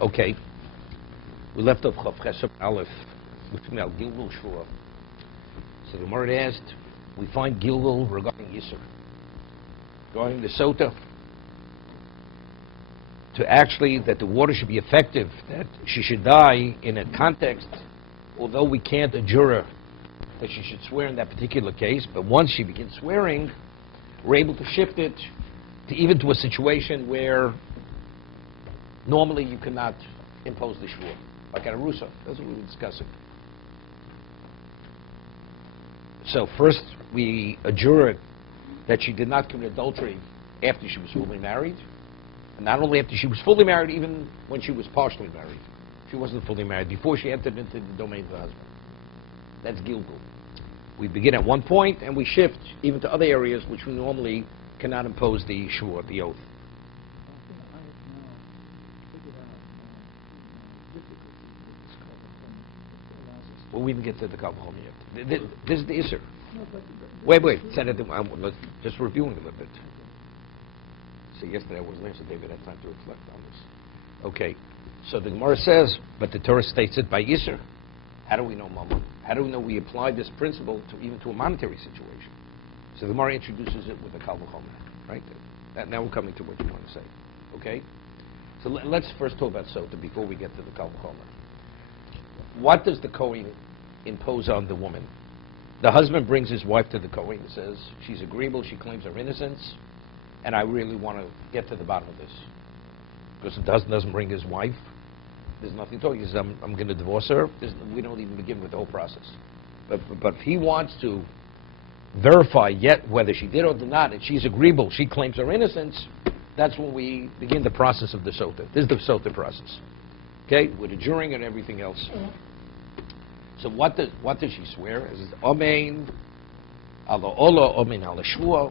Okay. We left off Chav Chesed Aleph, which is now Gilgul Shua. So the Gemara asked, we find Gilgul regarding Yisr, regarding the Sota, to actually that the water should be effective, that she should die in a context, although we can't adjure her that she should swear in that particular case, but once she begins swearing, we're able to shift it to even to a situation where normally you cannot impose the shvur, like at a rusa. That's what we were discussing. So first we adjure it that she did not commit adultery after she was fully married, and not only after she was fully married, even when she was partially married. She wasn't fully married, before she entered into the domain of the husband. That's Gilgul. We begin at one point and we shift even to other areas which we normally cannot impose the shvur, the oath. Well, we didn't get to the Kavachom yet. This is the Isser. Wait. Let's just reviewing a little bit. See, yesterday I wasn't there, so David had time to reflect on this. Okay, so the Gemara says, but the Torah states it by Isser. How do we know, Mama? How do we know we apply this principle to even to a monetary situation? So the Gemara introduces it with the Kavachom, right? Now we're coming to what you want to say. Okay? So let's first talk about Sota before we get to the Kavachom. What does the Kohen impose on the woman? The husband brings his wife to the Kohen and says, she's agreeable, she claims her innocence, and I really want to get to the bottom of this. Because the husband doesn't bring his wife, there's nothing to talk. He says, I'm going to divorce her. We don't even begin with the whole process. But if he wants to verify yet whether she did or did not, and she's agreeable, she claims her innocence, that's when we begin the process of the Sota. This is the Sota process. Okay, with the juring and everything else. So what does she swear? Is it Amen, Allah Ola, Amen, Allah Shua?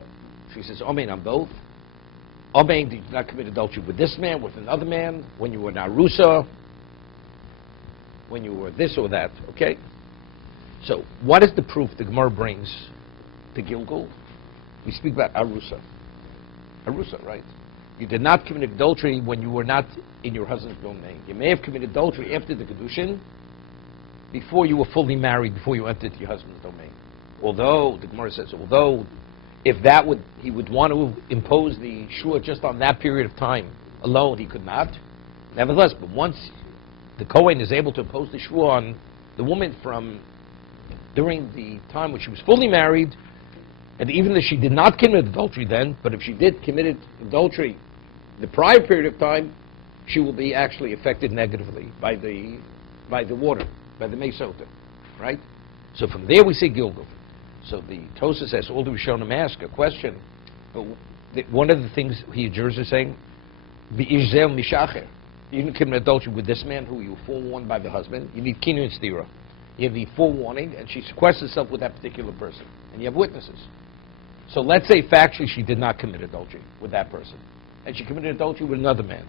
She says Amen on both. Amen, did you not commit adultery with this man, with another man, when you were Narusa, when you were this or that, okay? So what is the proof the Gemara brings to Gilgul? We speak about Arusa. Arusa, right? You did not commit adultery when you were not in your husband's domain. You may have committed adultery after the kiddushin, before you were fully married, before you entered your husband's domain. Although, the Gemara says, if that he would want to impose the shua just on that period of time alone, he could not. Nevertheless, but once the Kohen is able to impose the shua on the woman from during the time when she was fully married, and even if she did not commit adultery then, but if she did commit adultery the prior period of time, she will be actually affected negatively by the water, by the Mesota, right? So from there we see Gilgul. So the Tosa says, all the Rishonim ask a question. But one of the things he adjures is saying, B'izzel mishacher. You didn't commit adultery with this man who you were forewarned by the husband. You need kinun stira. You have the forewarning, and she sequesters herself with that particular person. And you have witnesses. So let's say factually she did not commit adultery with that person. And she committed adultery with another man.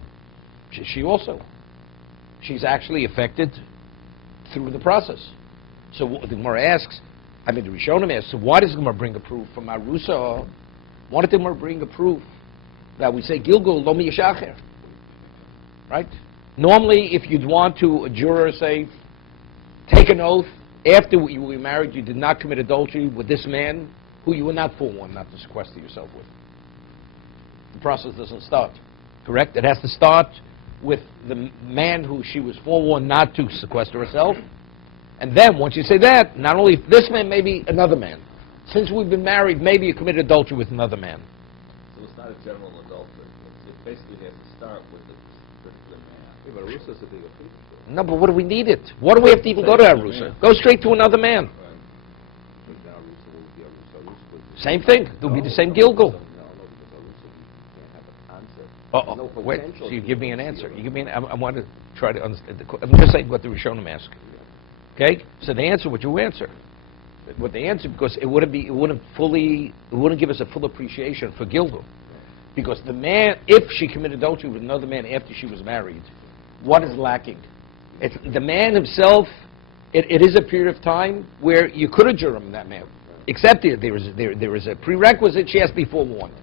She's actually affected through the process. So the Gemara asks, the Rishonim asks, so why does the Gemara bring a proof from Arusa? Why did the Gemara bring a proof that we say Gilgul lo miyashacher? Right? Normally, if you'd want to a juror say, take an oath after you were married, you did not commit adultery with this man who you were not forewarned not to sequester yourself with. The process doesn't start, correct? It has to start with the man who she was forewarned not to sequester herself. And then, once you say that, not only this man, maybe another man. Since we've been married, maybe you committed adultery with another man. So it's not a general adultery. It basically has to start with the man. Yeah, but Arusa is a bigger feature. No, but what do we need it? What do we have to even go to Arusa? Go straight to another man. Same thing. It will be the same Gilgul. Wait, so you give me an answer. You give me I want to try to understand. I'm just saying what the Rishonim ask. Okay? So the answer, what you answer. What the answer, because it wouldn't give us a full appreciation for Gilgul. Because the man, if she committed adultery with another man after she was married, what is lacking? It's the man himself. It is a period of time where you could adjure him, that man. Except there is a prerequisite. She has to be forewarned.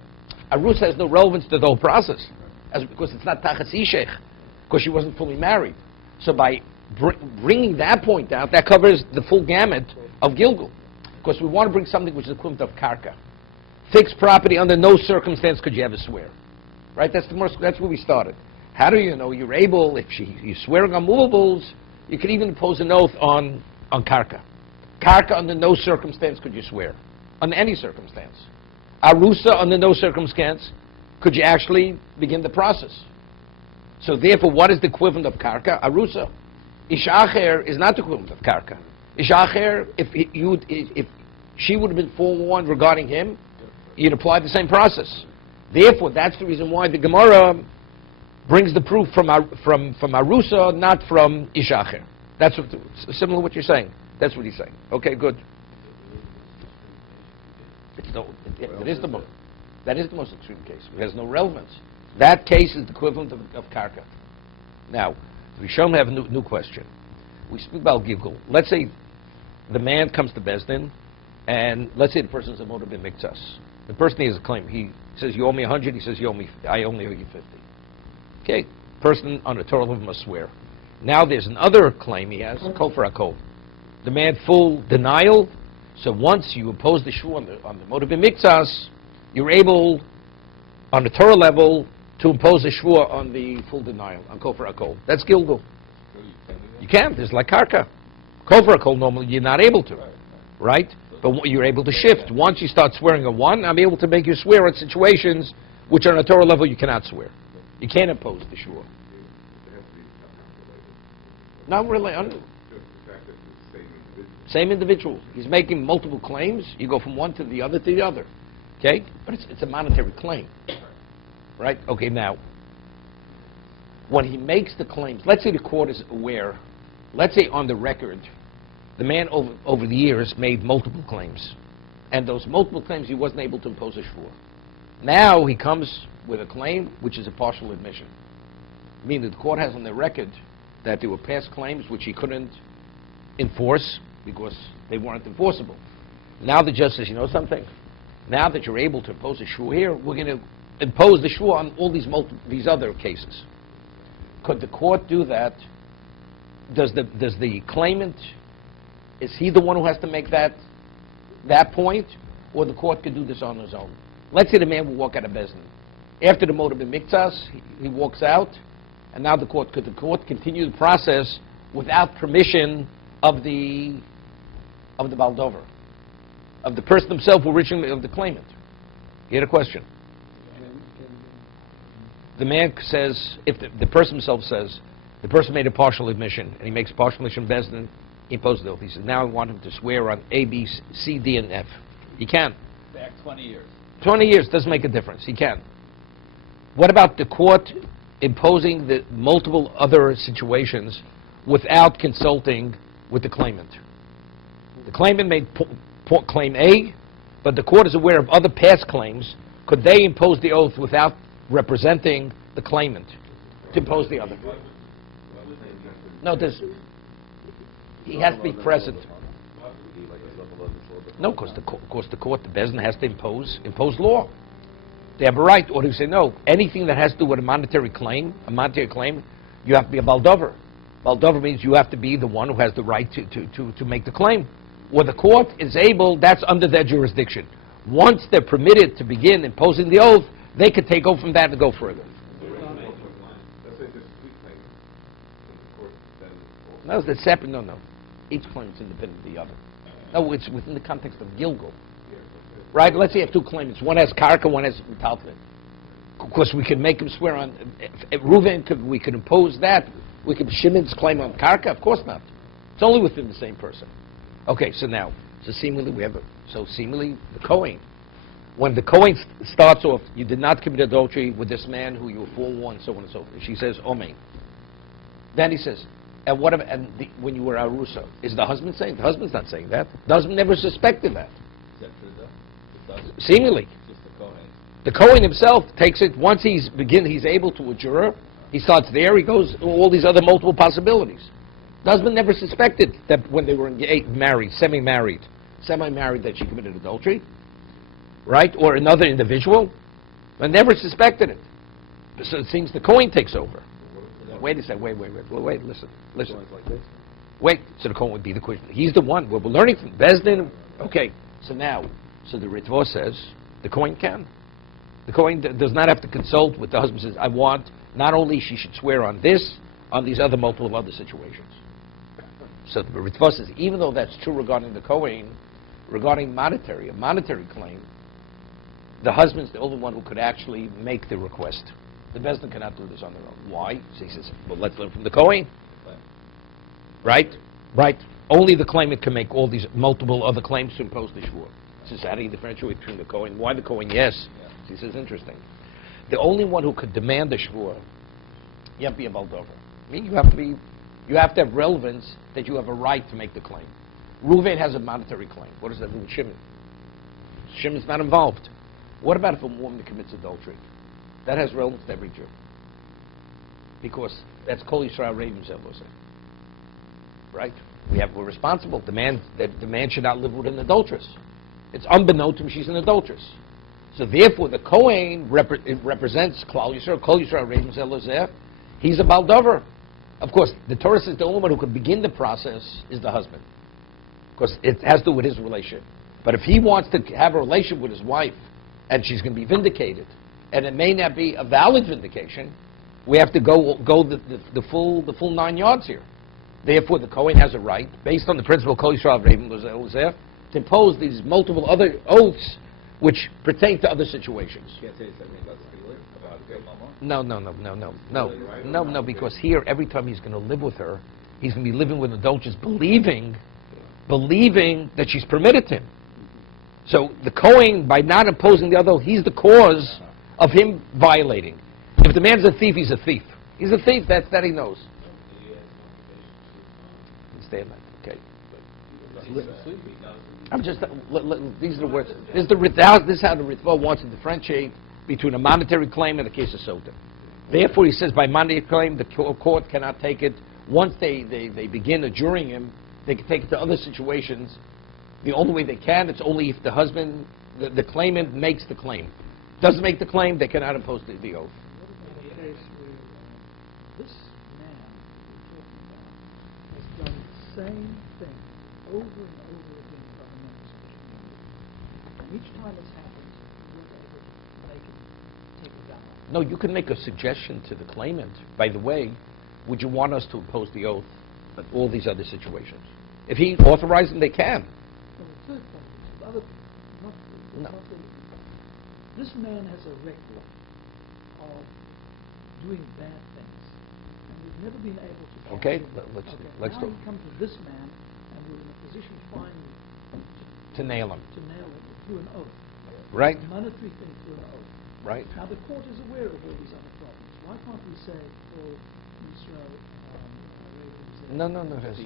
Arus has no relevance to the whole process, because it's not tachas ishech. because she wasn't fully married. So by bringing that point out, that covers the full gamut of Gilgul. Because we want to bring something which is equivalent of karka. Fixed property, under no circumstance could you ever swear. Right? That's where we started. How do you know you're able, if you're swearing on movables, you could even impose an oath on karka. Karka, under no circumstance could you swear. Under any circumstance. Arusa, under no circumstance could you actually begin the process. So therefore, what is the equivalent of karka? Arusa. Ish acher is not the equivalent of karka. Ish acher, if she would have been forewarned regarding him, you'd apply the same process. Therefore, that's the reason why the Gemara brings the proof from Arusa, not from Ish acher. That's similar to what you're saying. That's what he's saying. Okay, good. That is the most extreme case. It has no relevance. That case is the equivalent of karka. Now, we show him have a new question. We speak about Gilgul. Let's say the man comes to Bezdin, and let's say the person is a motor b'miktas. The person has a claim. He says, you owe me 100. He says, I only owe you 50. Okay. Person on a Torah level must swear. Now there's another claim he has, kol for a kol. The man full denial. So once you impose the shvu on the motor b'miktas, you're able, on the Torah level, to impose a shvu on the full denial, on kol for a kol. That's Gilgul. You can't. It's like karka. Kol for a kol, normally you're not able to. Right? But you're able to shift. Once you start swearing on one, I'm able to make you swear on situations which on a Torah level you cannot swear. You can't impose the shvu. Not really. Same individual. He's making multiple claims. You go from one to the other. Okay? But it's a monetary claim. Right? Okay, now, when he makes the claims, let's say the court is aware, let's say on the record, the man over the years made multiple claims. And those multiple claims he wasn't able to impose a shvur. Now he comes with a claim which is a partial admission. Meaning the court has on the record that there were past claims which he couldn't enforce because they weren't enforceable. Now the judge says, you know something? Now that you're able to impose a shvur here, we're going to impose the shvur on all these other cases. Could the court do that? Does the claimant, is he the one who has to make that point, or the court could do this on his own? Let's say the man will walk out of Bezdin. After the motor b'miktas, he walks out, and now could the court continue the process without permission of the baldover, of the person himself originally, of the claimant? You had a question? The man says, if the person himself says, the person made a partial admission, and he makes a partial admission in Bezdin, he imposes the oath. He says, now I want him to swear on A, B, C, D, and F. He can. Back 20 years. 20 years doesn't make a difference. He can. What about the court imposing the multiple other situations without consulting with the claimant? The claimant made claim A, but the court is aware of other past claims. Could they impose the oath without representing the claimant to impose the other? No, he has to be present. No, because the court, the Bezdin, has to impose law. They have a right, or to say no. Anything that has to do with a monetary claim, you have to be a baldover. Baldover means you have to be the one who has the right to make the claim. Where the court is able, that's under their jurisdiction. Once they're permitted to begin imposing the oath, they could take over from that and go further. No, it's separate. No. Each claim is independent of the other. No, it's within the context of Gilgul. Right? Let's say you have two claimants. One has karka, one has metaltalin. Of course, we could make him swear on Reuven. We could impose that. We could Shimon's claim on karka. Of course not. It's only within the same person. Okay, so seemingly the Kohen. When the Kohen starts off, you did not commit adultery with this man who you were forewarned, so on and so forth. She says, Omein. Then he says, and when you were Arusa, is the husband saying? The husband's not saying that. The husband never suspected that. Is that true, though? Seemingly. It's just the Kohen. The Kohen himself takes it, once he's able to a juror, he starts there, he goes all these other multiple possibilities. The husband never suspected that when they were married, semi-married, that she committed adultery, right? Or another individual, but never suspected it. So it seems the Kohen takes over. wait a second, wait, listen. Listen. Like this. Wait, so the Kohen would be the question. He's the one. We're learning from Bezdin. Okay, so the Ritva says the Kohen can. The Kohen does not have to consult with the husband. Says, I want, not only she should swear on this, on these other multiple other situations. So the Ritva says, even though that's true regarding the Kohen, regarding a monetary claim, the husband's the only one who could actually make the request. The Bezdin cannot do this on their own. Why? So he says, well, let's learn from the Kohen. Right? Right. Only the claimant can make all these multiple other claims to impose the shvur. He says, how do you differentiate between the Kohen? Why the Kohen? Yes. He says, interesting. The only one who could demand the shvur, you have to be a baldover. I mean, you have to have relevance that you have a right to make the claim. Reuven has a monetary claim. What does that do with Shimon? Shimon's not involved. What about if a woman commits adultery? That has relevance to every Jew. Because that's Kol Yisrael Ravim Zeloseh. Right? We're responsible. The man should not live with an adulteress. It's unbeknown to him she's an adulteress. So therefore, the Kohen represents Klal Yisrael, Kol Yisrael Ravim Zeloseh. He's a baldover. Of course, the Torah says the only one who could begin the process is the husband. Because it has to do with his relationship. But if he wants to have a relationship with his wife, and she's going to be vindicated, and it may not be a valid vindication, we have to go the full 9 yards here. Therefore, the Kohen has a right, based on the principle Kol Yisrael Ravim Zeloseh, to impose these multiple other oaths which pertain to other situations. You can't say something about the Mama? No, because here, every time he's going to live with her, he's going to be living with an adulteress, believing that she's permitted to him. So the Kohen, by not imposing the other, he's the cause of him violating. If the man's a thief, he's a thief. He's a thief, that he knows. Understand that, okay. I'm just, these are the words. This is how the Ritva wants to differentiate between a monetary claim and a case of sota. Therefore, he says by monetary claim, the court cannot take it. Once they begin adjuring him, they can take it to other situations. The only way they can, it's only if the husband, the claimant makes the claim. Doesn't make the claim, they cannot impose the oath. This man we're talking about has done the same thing over and over again in other members of the community. And each time it's happened, we're able to make him take it down. No, you can make a suggestion to the claimant. By the way, would you want us to impose the oath at all these other situations? If he authorizes them, they can. Well, the third point is the other thing. No. This man has a record of doing bad things, and we've never been able to catch Okay, him. let's now go. you come to this man, and we're in a position finally To nail him. through an oath. Right. A monetary thing through an oath. Right. Now the court is aware of all these other problems. Why can't we say, for Israel, No. because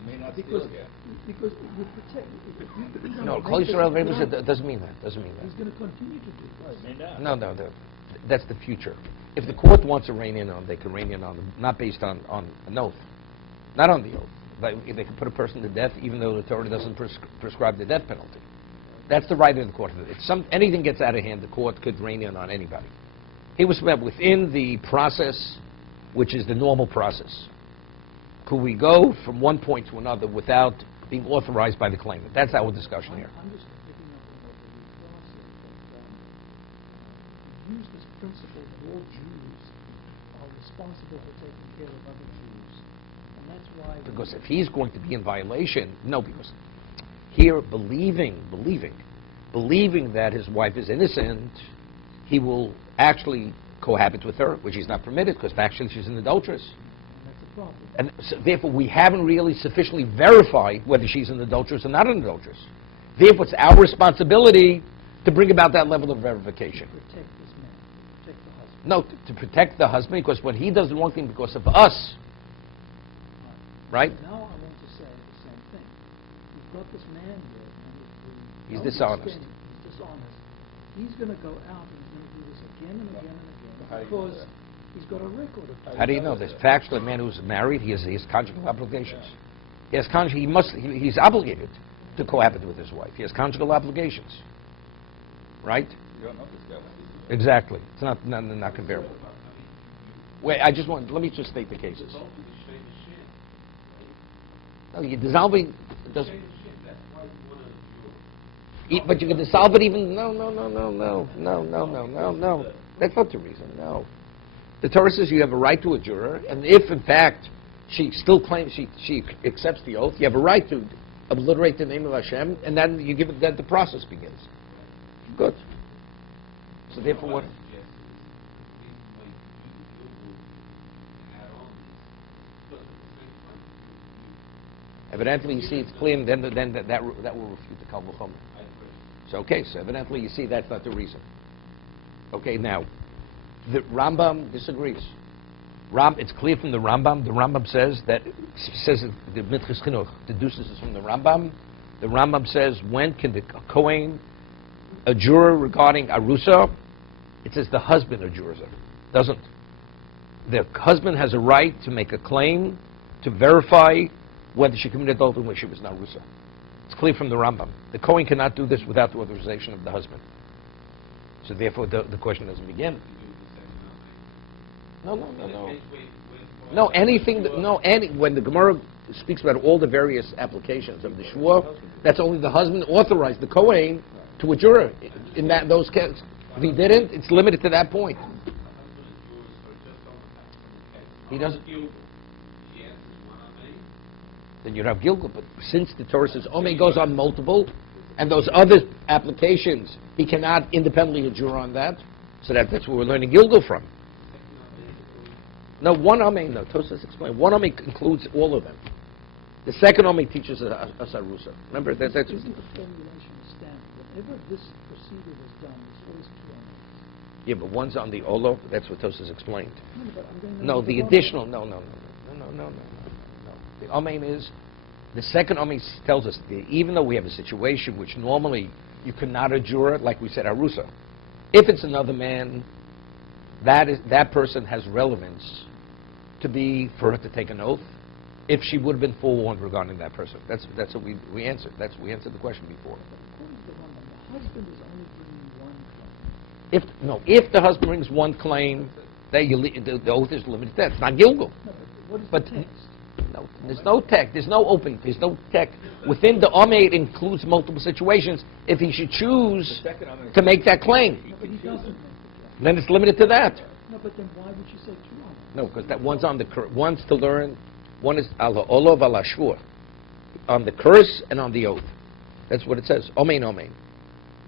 we protect. We don't No, make Kol this Yisrael right. Ravim doesn't mean that. Doesn't mean He's that. going to continue to do this. No. That's the future. If the court wants to rein in on, they can rein in on them, not based on an oath, not on the oath. They can put a person to death, even though the Torah doesn't prescribe the death penalty. That's the right of the court. If anything gets out of hand, the court could rein in on anybody. He was within the process, which is the normal process. Could we go from one point to another without being authorized by the claimant? That's our discussion here. I'm just picking up on what the Ritva said, that use this principle that all Jews are responsible for taking care of other Jews. And that's why... Because if he's going to be in violation, no, because here, believing that his wife is innocent, he will actually cohabit with her, which he's not permitted, because factually she's an adulteress. And that's the problem. And so, therefore, we haven't really sufficiently verified whether she's an adulteress or not an adulteress. Therefore, it's our responsibility to bring about that level of verification. Protect this man. Protect the husband. No, to protect the husband, because when he does the wrong thing because of us, right? Now I want to say the same thing. We've got this man here, and if we He's don't dishonest. extend him, he's dishonest. He's going to go out and he's going to do this again and again and again How do you know because that? he's got a record of How do you know this? Factually, a man who's married, he has conjugal obligations. He has he's obligated to cohabit with his wife. He has conjugal obligations. Right? You don't know this guy. Exactly. It's not comparable. Wait, let me just state the cases. No, you're dissolving, but you can dissolve it even, no. That's not the reason, no. The Torah says you have a right to a juror, and if in fact she still claims she accepts the oath, you have a right to obliterate the name of Hashem, and then you give it, then the process begins. Good. So therefore what? Evidently, you see it's clear, and then that will refute the Kal V'chomer. So okay, so evidently you see that's not the reason. Okay, now the Rambam disagrees. It's clear from the Rambam. The Rambam says that the Minchas Chinuch deduces this from the Rambam. The Rambam says when can the Kohen a juror regarding Arusa? It says the husband a juror doesn't. The husband has a right to make a claim to verify whether she committed adultery when she was not Arusa. It's clear from the Rambam. The Kohen cannot do this without the authorization of the husband. So therefore the question doesn't begin. No. When the Gemara speaks about all the various applications of the Shua, that's only the husband authorized the Kohen to a juror in those cases. If he didn't, it's limited to that point. He doesn't. Then you'd have Gilgul, but since the Torah says Omei goes on multiple, and those other applications, he cannot independently a juror on that, so that's where we're learning Gilgul from. No, one Omei, no, Tosas explained. One Omei includes all of them. The second Omei teaches us Arusa. Remember, that's... Isn't the formulation standard? Whenever this procedure is done, there's always two Omeis. Yeah, but one's on the Olo, that's what Tosas explained. No, the additional, no. The Omein is, the second Omein tells us, even though we have a situation which normally you cannot a juror, like we said, Arusa, if it's another man, that person has relevance for her to take an oath, if she would have been forewarned regarding that person. That's what we answered. We answered the question before. According to the Rambam, the husband is only bringing one claim. If the husband brings one claim, the oath is limited to that. It's not Gilgul. No, what is the text? No, there's no text. There's no text. Within the Omei, it includes multiple situations. If he should choose to make that claim, No, but he doesn't make the claim. then it's limited to that. No, but then why would you say two Omeis? No, because that one's one's to learn. One is ala olov ala shvur, on the curse and on the oath. That's what it says. Omein.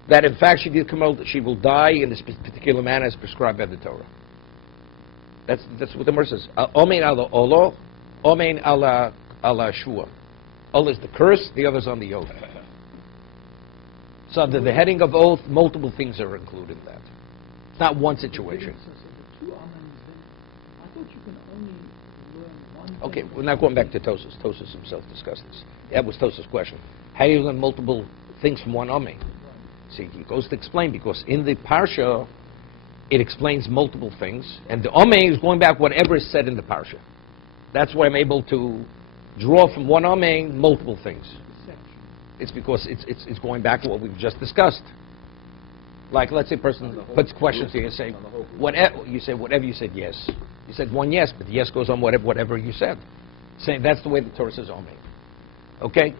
That in fact she will die in this particular manner as prescribed by the Torah. That's what the Gemara says. Omein ala olov. Omein ala shvur. Ol is the curse, the other's on the oath. So under the heading of oath, multiple things are included in that. It's not one situation. So the two Omeis, then, I thought you can only learn one Okay, thing. we're now going back to Tosas. Tosas himself discussed this. That was Tosas' question. How do you learn multiple things from one Omei? See, he goes to explain, because in the Parsha, it explains multiple things, and the Omei is going back whatever is said in the Parsha. That's why I'm able to draw from one Omei multiple things. It's because it's going back to what we've just discussed. Like, let's say a person puts questions here and say, whatever you said yes. You said one yes, but the yes goes on whatever you said. Saying that's the way the Torah says Omei. Okay?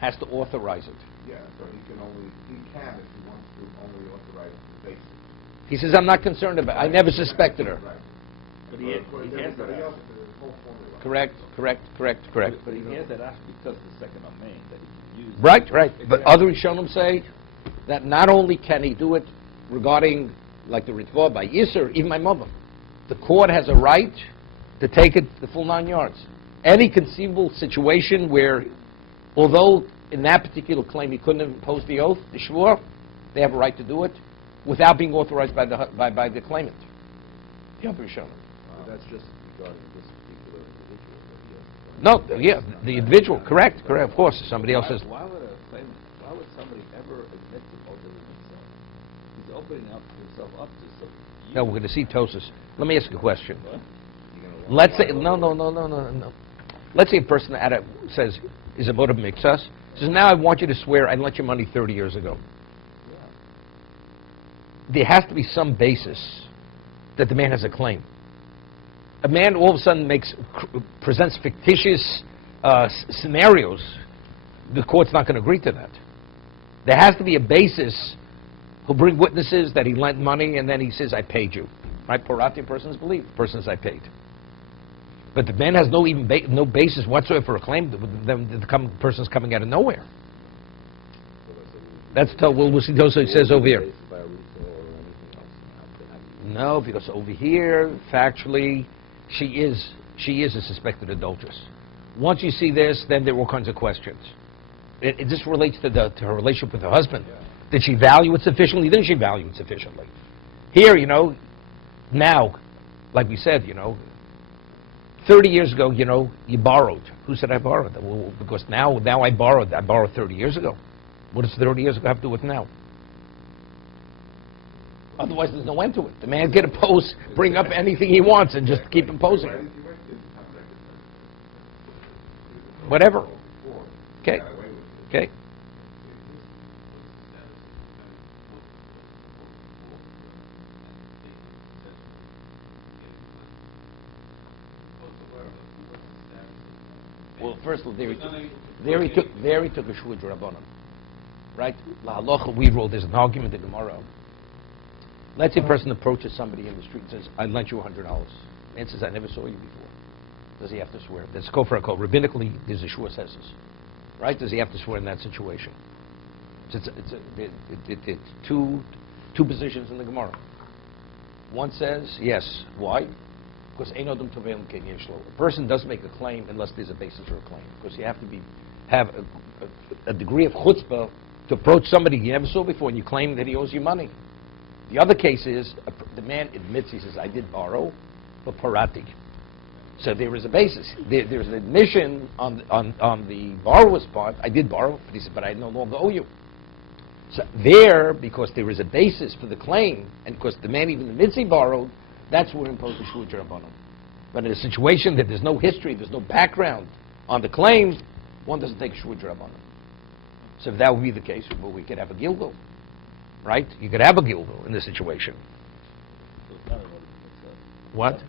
Has to authorize it. Yeah, so he can, if he wants to, only authorize the basic. He says, I'm not concerned about it. I never suspected her. Right. But he has Everybody that else, aspect. the whole formula. Correct. But he has that aspect because of the second Amen that he can use. Right. But other Rishonim say that not only can he do it regarding, like the Ritva by Yisr, even my mother. The court has a right to take it the full 9 yards. Any conceivable situation where, although in that particular claim he couldn't impose the oath, the shvur, they have a right to do it without being authorized by the claimant. The other Rishonim. That's just regarding this particular individual. No, yeah, the individual, correct, of course. Somebody else says, Why would somebody ever admit to opening himself? He's opening himself up to some... no, we're going to see Tosas. Let me ask you a question. What? Let's say, no. Let's say a person says, is a motive mixas, says, now I want you to swear I lent you money 30 years ago. there has to be some basis that the man has a claim. A man all of a sudden presents fictitious scenarios. The court's not going to agree to that. There has to be a basis. He'll bring witnesses that he lent money, and then he says, "I paid you." Right? Parati person's belief. Person says, "I paid." But the man has no basis whatsoever for a claim. The person's coming out of nowhere. That's we'll see. Also, it says over here. No, because over here, factually, she is a suspected adulteress. Once you see this, then there are all kinds of questions. This relates to her relationship with her husband. Yeah. Did she value it sufficiently? Didn't she value it sufficiently? Here, now, like we said, 30 years ago, you borrowed. Who said I borrowed? Well, because now I borrowed. I borrowed 30 years ago. What does 30 years ago have to do with now? Otherwise, there's no end to it. The man can oppose, bring up anything he wants, and just keep imposing it. Whatever. Okay. Okay. Well, first of all, there he took a shvuah d'Rabbanan. Right? La halacha, we rule. There's an argument in Gemara. Let's say a person approaches somebody in the street and says, "I lent you $100." And says, "I never saw you before." Does he have to swear? That's kofar kol. Rabbinically, there's a shvuah says this. Right? Does he have to swear in that situation? It's two positions in the Gemara. One says, yes. Why? Because a person doesn't make a claim unless there's a basis for a claim. Because you have to have a degree of chutzpah to approach somebody you never saw before and you claim that he owes you money. The other case is the man admits, he says, "I did borrow, but parati." So there is a basis. There's an admission on the borrower's part. I did borrow, but he said, "But I no longer owe you." So there, because there is a basis for the claim, and because the man even admits he borrowed, that's where we impose the shvuah d'Rabbanan. But in a situation that there's no history, there's no background on the claim, one doesn't take shvuah d'Rabbanan. So if that would be the case, well, we could have a gilgul, right? You could have a gilgul in this situation. What?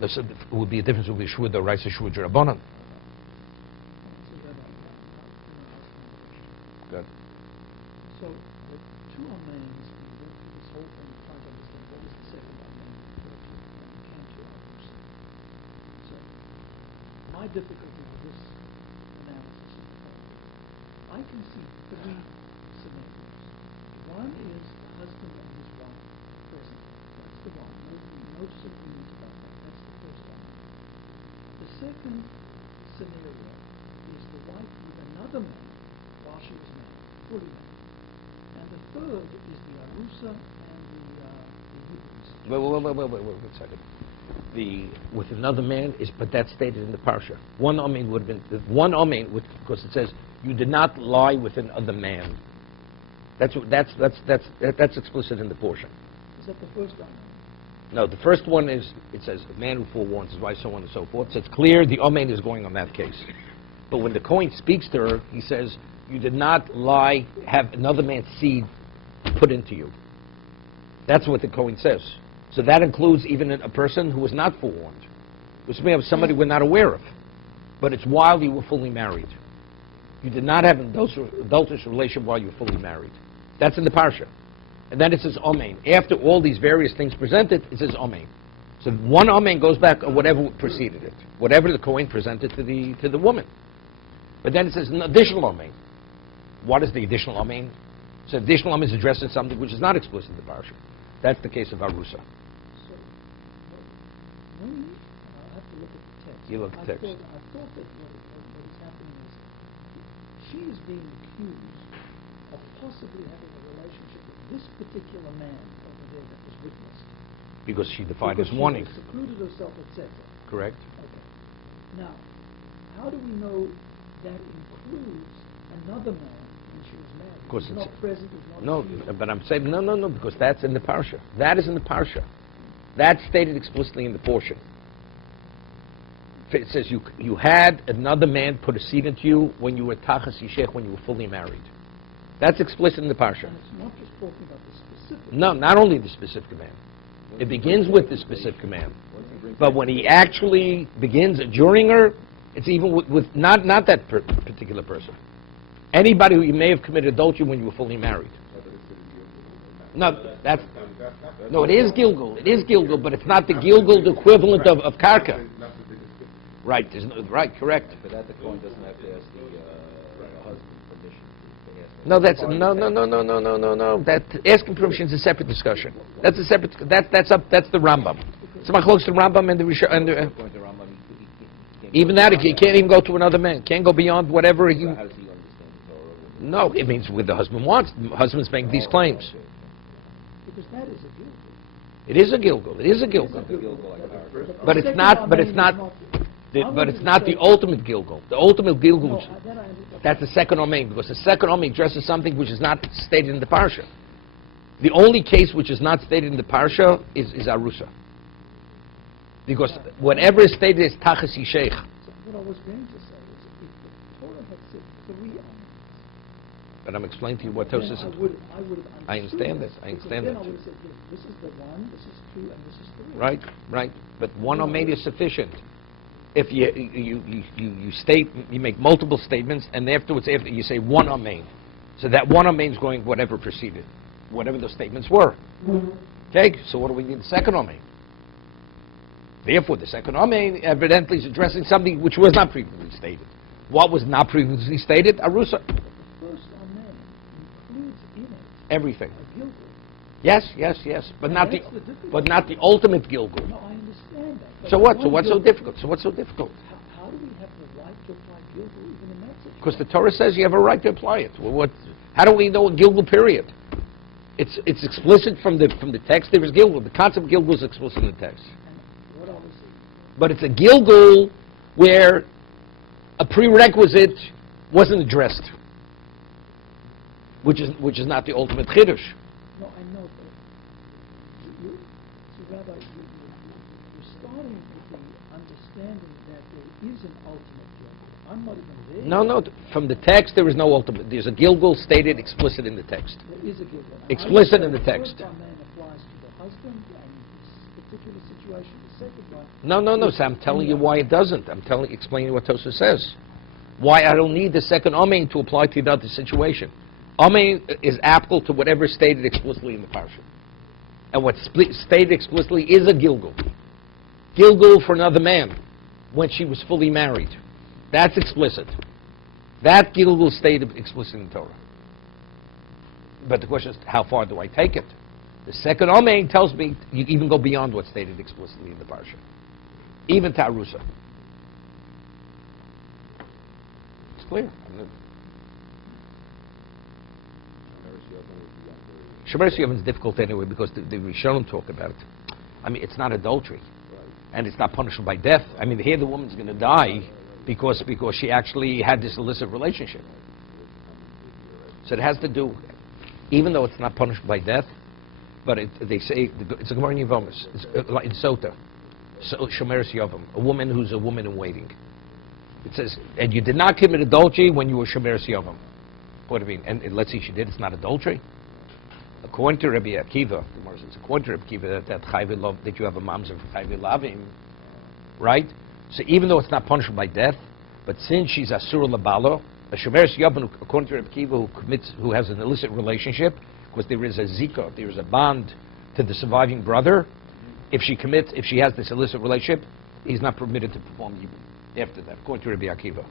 It would be a difference between shvuah d'oraisa and shvuah d'Rabbanan. Good. So the two amens, this whole thing, trying to understand what was the second amen and came to others. So my difficulty with this analysis is the following. I can see three scenarios. One is the husband and his wife present. That's the one. No disagreement about that. That's the first one. The second scenario is the wife with another man while she was married, fully married. And the third is the arusa and the Hebrews. Wait a second. With another man but that's stated in the parsha. One amen would have been because it says you did not lie with another man. That's explicit in the portion. Is that the first amen? No, the first one is, it says, a man who forewarns his wife, so on and so forth. So it's clear the amen is going on that case. But when the Kohen speaks to her, he says, you did not lie, have another man's seed put into you. That's what the Kohen says. So that includes even a person who was not forewarned. Which may have somebody we're not aware of. But it's while you were fully married. You did not have an adulterous relationship while you were fully married. That's in the parsha. And then it says amen. After all these various things presented, it says amen. So one amen goes back on whatever preceded it. Whatever the Kohen presented to the woman. But then it says an additional amen. What is the additional amen? So additional amen is addressing something which is not explicit in the parsha. That's the case of Arusa. So, I have to look at the text. You look at the text. I thought that what is happening is she is being accused of possibly having a relationship with this particular man over there that was witnessed. Because she defied his warning. She secluded herself, etc. Correct. Okay. Now, how do we know that includes another man when she was married? Of course, he's not present. He's not no, seated. but I'm saying no, because that's in the parsha. That is in the parsha. That's stated explicitly in the portion. It says you had another man put a seed into you when you were tachas yishech, when you were fully married. That's explicit in the parsha. And it's not just talking about the specific. No, not only the specific command. It begins with the specific command. But when he actually begins adjuring her, it's even with not that particular person. Anybody who you may have committed adultery when you were fully married. No, it is Gilgul. It is Gilgul, but it's not the Gilgul equivalent of Karka. Right, right, correct. For that, the Kohen doesn't have to ask the husband permission to ask. No, that's no. That asking permission is a separate discussion. That's a separate. That's the Rambam. It's much closer to Rambam and the Rishonim. According to Rambam, he can't Even that, he can't even go to another man. Can't go beyond whatever he. So how does he understand the Torah? No, it means what the husband wants. The husband's making these claims. Because that is a Gilgul. It is a Gilgul. It is a Gilgul. But it's not. But it's not. But it's not the ultimate Gilgul. The ultimate Gilgul, that's the second Omein, because the second Omein addresses something which is not stated in the Parsha. The only case which is not stated in the Parsha is Arusa. Because whatever is stated is Tachas Yisheich. What I was going to say is, if the Torah had said 3 Omens, But I'm explaining to you what Tosis I is. would have understood. I understand this. I understand Then that. I would have said, this is the 1, this is 2, and this is 3. Right. But one Omein is sufficient. If you state, you make multiple statements, and afterwards, after you say one Amen, so that one Amen is going whatever preceded, whatever those statements were. Okay, so what do we need the second Amen? Therefore, the second Amen evidently is addressing something which was not previously stated. What was not previously stated? Arusa. The first Amen includes in it Everything. a Gilgul. Yes, but not That's the difference. the ultimate Gilgul. No, I understand that. but So what? So one what's so Gilgul- difficult? So what's so difficult? How do we have the right to apply Gilgul even in that situation? Because the Torah says you have a right to apply it. Well, how do we know a Gilgul period? It's explicit from the text. There is Gilgul. The concept of Gilgul is explicit in the text. And what I was saying, But it's a Gilgul where a prerequisite wasn't addressed, which is not the ultimate chiddush. no, I know, but so Rabbi, you're starting with the understanding that there is an ultimate Gilgul. I'm not even there. No. From the text, there is no ultimate. There's a Gilgul stated explicit in the text. There is a Gilgul. And Explicit I in the would say text. The first Amen applies to the husband, and this particular situation, the second one. No. So I'm telling you why it doesn't. Explaining what Tosa says. Why I don't need the second Amen to apply to the other situation. Amen is applicable to whatever is stated explicitly in the parsha. And what's stated explicitly is a Gilgul. Gilgul for another man when she was fully married. That's explicit. That Gilgul stated explicit in the Torah. But the question is, how far do I take it? The second Amen tells me you even go beyond what's stated explicitly in the parsha. Even to Arusa. It's clear. Shemeres Yavin is difficult anyway because the Rishonim talk about it. I mean, it's not adultery. And it's not punishable by death. I mean, here the woman's going to die because she actually had this illicit relationship. So it has to do, even though it's not punished by death, but they say, it's a Gemara in Yevomis, it's like in Sota, so Shemeres Yavim, a woman who's a woman in waiting. It says, and you did not commit adultery when you were Shemeres Yavim. What do you mean? And let's see, she did, it's not adultery? According to Rabbi Akiva, the Gemara says, according to Rabbi Akiva, that chayvei love, that you have a mamzer for chayvei lavim, right? So even though it's not punishable by death, but since she's asura labalo, a shemeres yavin, according to Rabbi Akiva, who has an illicit relationship, because there is a zika, there is a bond to the surviving brother. If she has this illicit relationship, he's not permitted to perform yibum after that, according to Rabbi Akiva.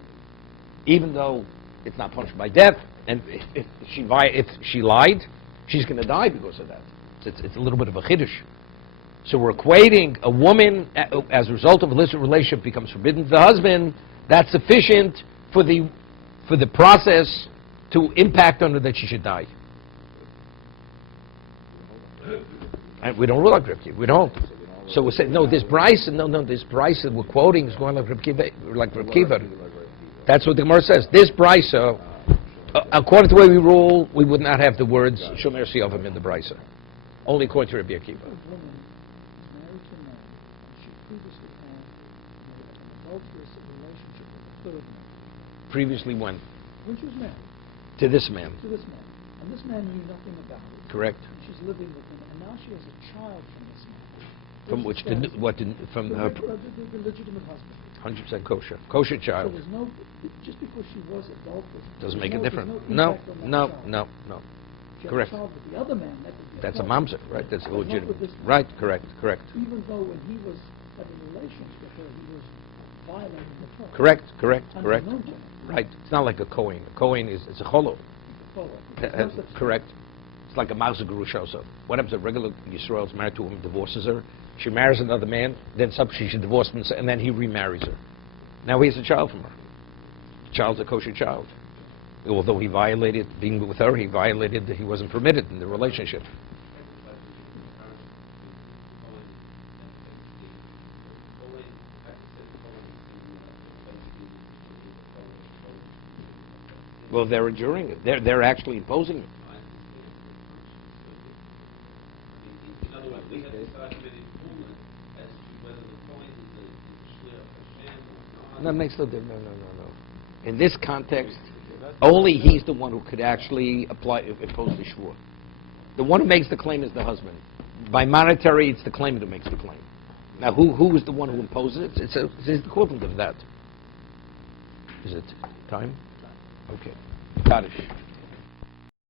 Even though it's not punished by death, and if she lied, she's going to die because of that. It's a little bit of a chiddush. So we're equating a woman, as a result of a illicit relationship, becomes forbidden to the husband. That's sufficient for the process to impact on her that she should die. And we don't rule like Reb Kiva. We don't. So we say, no, this Bryce that we're quoting is going like Reb Kiva. That's what the Gemara says. This Bryce, according to the way we rule, we would not have the words Shomer Siyavim in the Bryce. Only according to Rabbi Akiva. A woman is married to a man, and she previously had an adulterous relationship with a third man. Previously when? When she was married To this man. to this man. And this man knew nothing about it. Correct. She's living with him, and now she has a child from this man. From which, from the her... the legitimate husband. 100% kosher. Kosher So child. there's no, just because she was adult with him. Doesn't there's make a there's difference. No, No, impact on that child. She had Correct. a child with the other man, that would be That's a problem. mamzer, right? That's But not with illegitimate. this man. Right, correct. Even though when he was having relations with her, he was violating the Torah. Correct. Unbeknown to him. Right. It's not like a Kohen. A Kohen it's a cholo. Follow. There's no such Correct. It's like a Mauser Gurush also. What happens if a regular Yisrael is married to him, divorces her, she marries another man, then she should divorce him, and then he remarries her. Now he has a child from her. The child's a kosher child. Although he violated, being with her, he wasn't permitted in the relationship. Well, they're enduring it. They're actually imposing it. In other words, we have this argument in Poland as to whether the point is a shliach Hashem or not. No, makes no difference. No. In this context, only he's the one who could actually impose the shvur. The one who makes the claim is the husband. By monetary, it's the claimant who makes the claim. Now, who is the one who imposes it? It's the equivalent of that. Is it time? Okay. Kaddish.